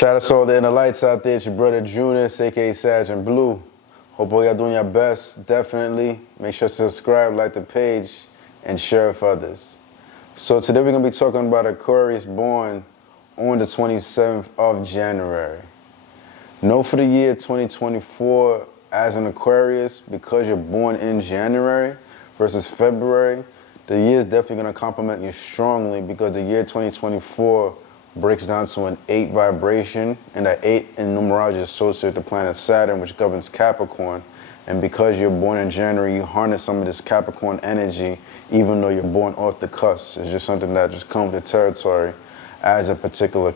Shout out to all the inner lights out there. It's your brother Junus, aka Sergeant Blue. Hope all y'all doing your best. Definitely make sure to subscribe, like the page, and share with others. So today we're gonna be talking about Aquarius born on the 27th of January. Know for the year 2024 as an Aquarius, because you're born in January versus February, the year is definitely gonna complement you strongly because the year 2024 breaks down to an 8 vibration, and that 8 in numerology is associated with the planet Saturn, which governs Capricorn. And because you're born in January, you harness some of this Capricorn energy, even though you're born off the cusp. It's just something that just comes with territory as a particular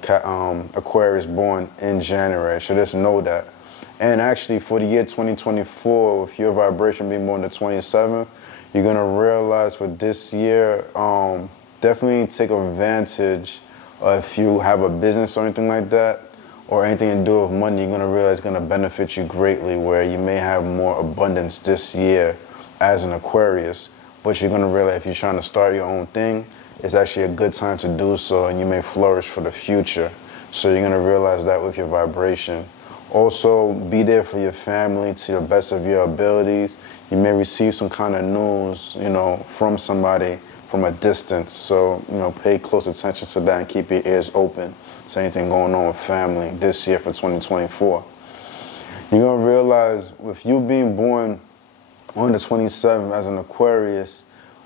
Aquarius born in January. So just know that. And actually, for the year 2024, with your vibration being born the 27th, you're gonna realize for this year, definitely take advantage. If you have a business or anything like that, or anything to do with money, you're gonna realize it's gonna benefit you greatly, where you may have more abundance this year as an Aquarius, but you're gonna realize if you're trying to start your own thing, it's actually a good time to do so, and you may flourish for the future. So you're gonna realize that with your vibration. Also, be there for your family to the best of your abilities. You may receive some kind of news, from somebody from a distance. So, pay close attention to that and keep your ears open to anything going on with family this year for 2024. You're going to realize with you being born on the 27th as an Aquarius,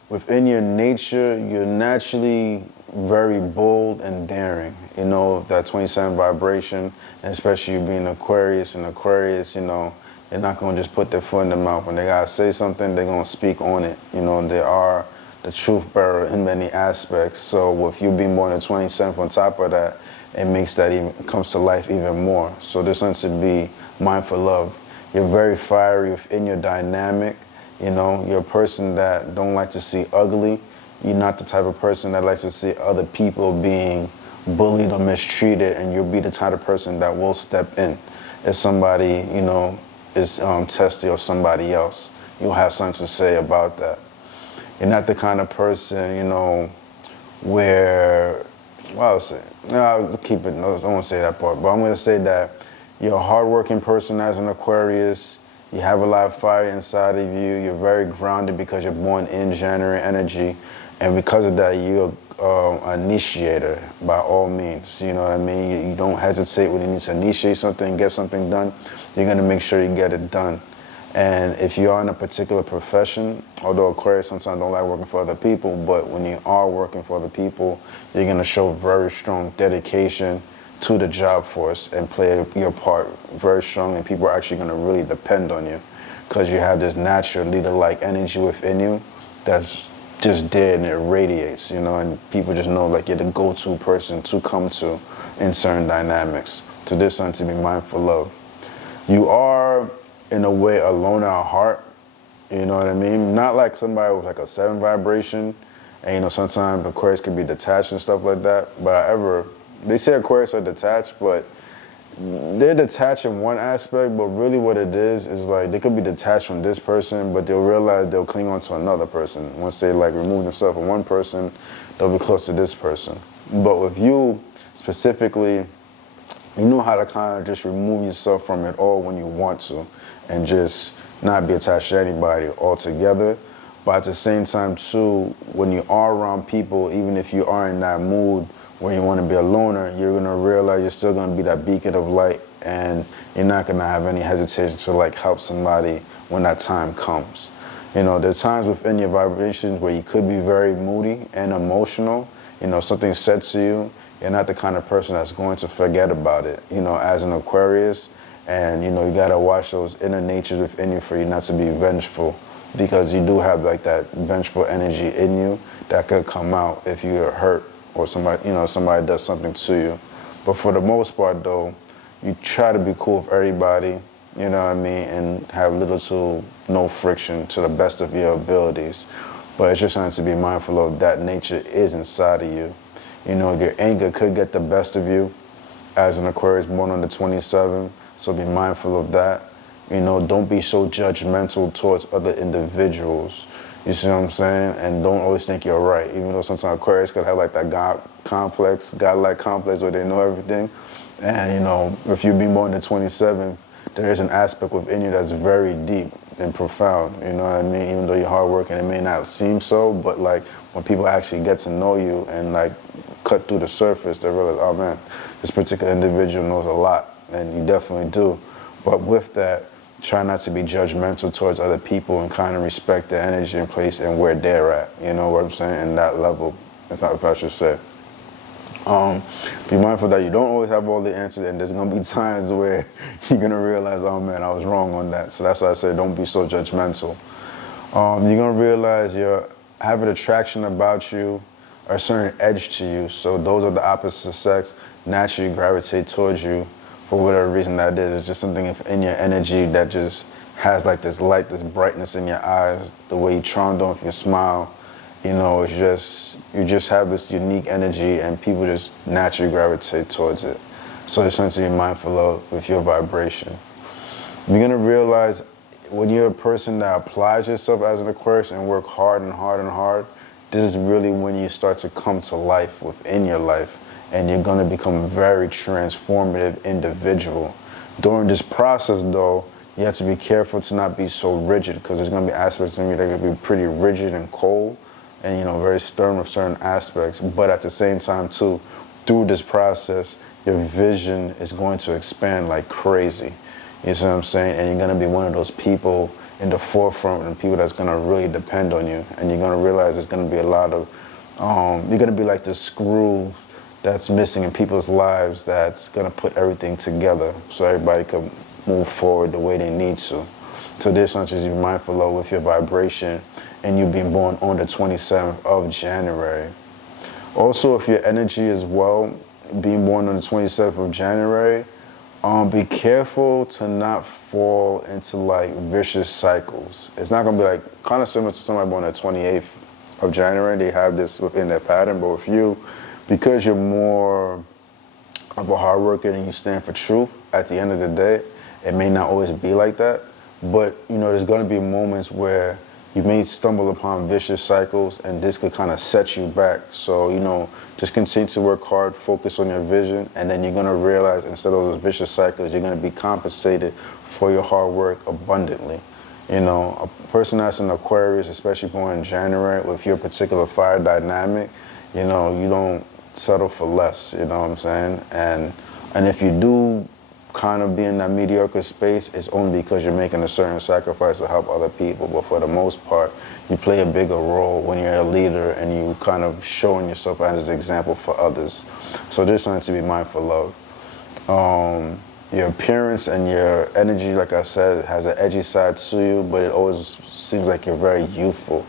within your nature, you're naturally very bold and daring. That 27 vibration, and especially you being Aquarius, and Aquarius, they're not going to just put their foot in their mouth. When they got to say something, they're going to speak on it. They are the truth bearer in many aspects. So with you being born on the 27th, on top of that, it makes that even comes to life even more. So this one should be mindful of. You're very fiery within your dynamic. You're a person that don't like to see ugly. You're not the type of person that likes to see other people being bullied or mistreated, and you'll be the type of person that will step in if somebody, is testy or somebody else. You'll have something to say about that. You're not the kind of person, where, I'll keep it, I won't say that part, but I'm going to say that you're a hardworking person as an Aquarius. You have a lot of fire inside of you. You're very grounded because you're born in January energy. And because of that, you're an initiator by all means. You know what I mean? You don't hesitate when you need to initiate something, get something done. You're going to make sure you get it done. And if you are in a particular profession, although Aquarius sometimes don't like working for other people, but when you are working for other people, you're going to show very strong dedication to the job force and play your part very strongly. And people are actually going to really depend on you because you have this natural leader-like energy within you that's just there and it radiates, and people just know like you're the go-to person to come to in certain dynamics. So this is something to be mindful of. You are, in a way, alone at heart, you know what I mean? Not like somebody with like a 7 vibration, and sometimes Aquarius can be detached and stuff like that, but however, they say Aquarius are detached, but they're detached in one aspect, but really what it is like they could be detached from this person, but they'll realize they'll cling on to another person. Once they like remove themselves from one person, they'll be close to this person. But with you specifically, you know how to kind of just remove yourself from it all when you want to and just not be attached to anybody altogether. But at the same time too, when you are around people, even if you are in that mood where you want to be a loner, you're going to realize you're still going to be that beacon of light, and you're not going to have any hesitation to like help somebody when that time comes. There's times within your vibrations where you could be very moody and emotional. Something said to you, you're not the kind of person that's going to forget about it, as an Aquarius. And, you got to watch those inner natures within you for you not to be vengeful, because you do have like that vengeful energy in you that could come out if you're hurt or somebody does something to you. But for the most part though, you try to be cool with everybody, and have little to no friction to the best of your abilities. But it's just something to be mindful of. That nature is inside of you. Your anger could get the best of you as an Aquarius born on the 27th, so be mindful of that. Don't be so judgmental towards other individuals. You see what I'm saying? And don't always think you're right. Even though sometimes Aquarius could have like that God-like complex where they know everything. And you know, if you've been born the 27th, there is an aspect within you that's very deep and profound. You know what I mean? Even though you're hardworking, it may not seem so, but like when people actually get to know you and like cut through the surface, they realize, oh man, this particular individual knows a lot, and you definitely do. But with that, try not to be judgmental towards other people and kind of respect the energy and place and where they're at. You know what I'm saying? And that level, if I should say. Be mindful that you don't always have all the answers, and there's gonna be times where you're gonna realize, oh man, I was wrong on that. So that's why I say don't be so judgmental. You're gonna realize you have an attraction about you, or a certain edge to you. So those of the opposite sex naturally gravitate towards you for whatever reason that is. It's just something in your energy that just has like this light, this brightness in your eyes, the way you charm them with your smile. You know, it's just, you just have this unique energy and people just naturally gravitate towards it. So it's something to be mindful of with your vibration. You're gonna realize when you're a person that applies yourself as an Aquarius and work hard and hard and hard, this is really when you start to come to life within your life, and you're gonna become a very transformative individual. During this process though, you have to be careful to not be so rigid, because there's gonna be aspects of you that are gonna be pretty rigid and cold, and you know, very stern with certain aspects. But at the same time too, through this process, your vision is going to expand like crazy. You see what I'm saying? And you're gonna be one of those people in the forefront and people that's gonna really depend on you. And you're gonna realize there's gonna be a lot of, you're gonna be like the screw that's missing in people's lives that's gonna put everything together so everybody can move forward the way they need to. So there's something to be mindful of with your vibration and you being born on the 27th of January. Also, if your energy is well, being born on the 27th of January, be careful to not fall into like vicious cycles. It's not gonna be like, kind of similar to somebody born on the 28th of January, they have this within their pattern, but with you, because you're more of a hard worker and you stand for truth, at the end of the day, it may not always be like that. But you know, there's going to be moments where you may stumble upon vicious cycles, and this could kind of set you back. So you know, just continue to work hard, focus on your vision, and then you're going to realize instead of those vicious cycles, you're going to be compensated for your hard work abundantly. You know, a person that's an Aquarius, especially born in January, with your particular fire dynamic, you know, you don't settle for less. You know what I'm saying? And if you do kind of be in that mediocre space, it's only because you're making a certain sacrifice to help other people. But for the most part, you play a bigger role when you're a leader and you kind of showing yourself as an example for others. So there's something to be mindful of. Your appearance and your energy, like I said, has an edgy side to you, but it always seems like you're very youthful.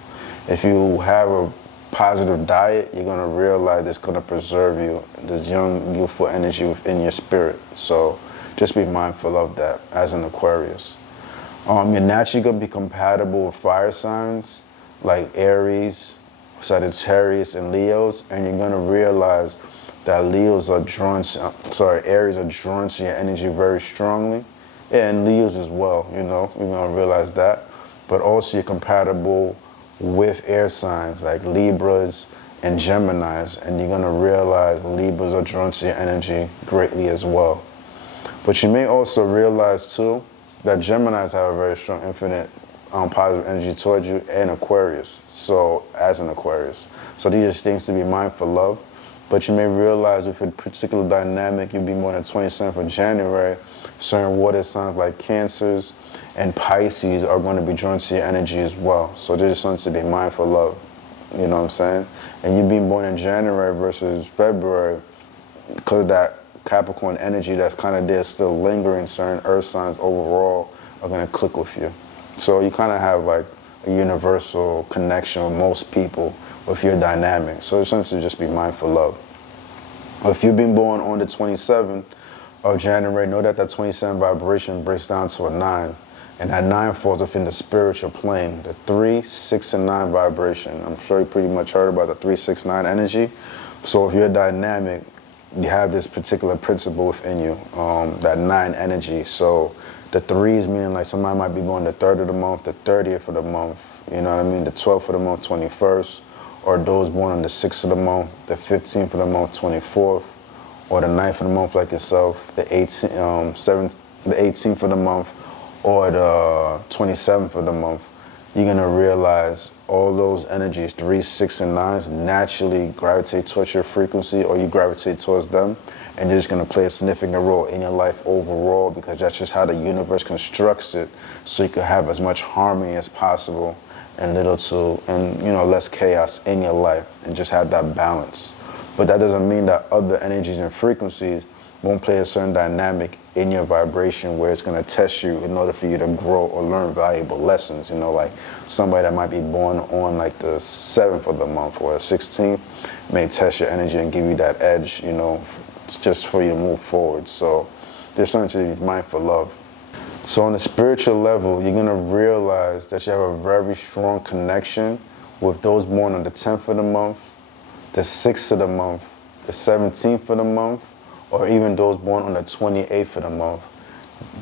If you have a positive diet, you're going to realize it's going to preserve you, this young, youthful energy within your spirit. So just be mindful of that as an Aquarius. You're naturally going to be compatible with fire signs like Aries, Sagittarius, and Leos, and you're going to realize that Aries are drawn to your energy very strongly. Yeah, and Leos as well, you know, you're going to realize that. But also you're compatible with air signs like Libras and Geminis, and you're going to realize Libras are drawn to your energy greatly as well. But you may also realize too that Geminis have a very strong infinite positive energy towards you, and Aquarius, so as an Aquarius. So these are things to be mindful of. But you may realize with a particular dynamic, you'll be more than 27th of January, certain water signs like Cancers and Pisces are going to be drawn to your energy as well. So there's something to be mindful of, you know what I'm saying? And you being born in January versus February, because of that Capricorn energy that's kind of there still lingering, certain earth signs overall are going to click with you. So you kind of have like a universal connection with most people with your dynamic. So it's something to just be mindful of. If you've been born on the 27th of January, know that that 27 vibration breaks down to a 9. And that 9 falls within the spiritual plane, the 3, 6, and 9 vibration. I'm sure you pretty much heard about the 3, 6, 9 energy. So if you're dynamic, you have this particular principle within you, that 9 energy. So the 3s meaning like somebody might be born the 3rd of the month, the 30th of the month, you know what I mean, the 12th of the month, 21st, or those born on the 6th of the month, the 15th of the month, 24th, or the 9th of the month like yourself, the 18th of the month, or the 27th of the month, you're going to realize all those energies, 3, 6, and 9s, naturally gravitate towards your frequency, or you gravitate towards them, and they're just going to play a significant role in your life overall, because that's just how the universe constructs it, so you can have as much harmony as possible and less chaos in your life, and just have that balance. But that doesn't mean that other energies and frequencies won't play a certain dynamic in your vibration where it's going to test you in order for you to grow or learn valuable lessons. Like somebody that might be born on like the 7th of the month or the 16th may test your energy and give you that edge, it's just for you to move forward. So there's something to be mindful of. So on the spiritual level, you're going to realize that you have a very strong connection with those born on the 10th of the month, the 6th of the month, the 17th of the month, or even those born on the 28th of the month.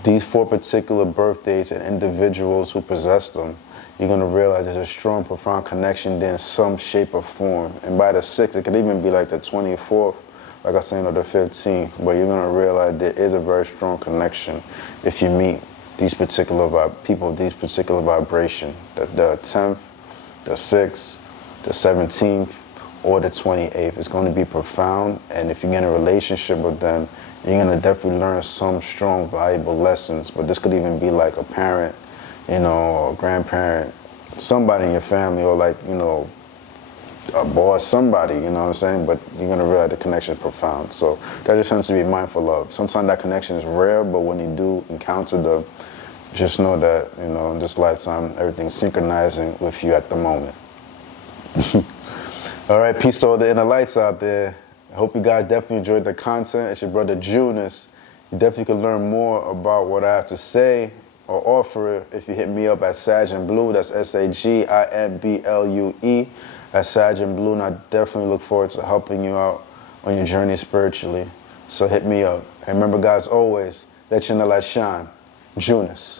These 4 particular birthdays and individuals who possess them, you're going to realize there's a strong, profound connection there in some shape or form. And by the 6th, it could even be like the 24th, like I said, or the 15th. But you're going to realize there is a very strong connection if you meet these particular people, these particular vibration. The 10th, the 6th, the 17th, or the 28th. It's going to be profound, and if you get in a relationship with them, you're going to definitely learn some strong, valuable lessons. But this could even be like a parent, or a grandparent, somebody in your family, or like, a boss, somebody, you know what I'm saying? But you're going to realize the connection is profound. So that just something to be mindful of. Sometimes that connection is rare, but when you do encounter them, just know that, in this lifetime, everything's synchronizing with you at the moment. All right, peace to all the inner lights out there. I hope you guys definitely enjoyed the content. It's your brother Junus. You definitely can learn more about what I have to say or offer if you hit me up at Sagian Blue. That's SAGINBLUE at Sagian Blue. And I definitely look forward to helping you out on your journey spiritually. So hit me up. And remember, guys, always let your inner light shine. Junus.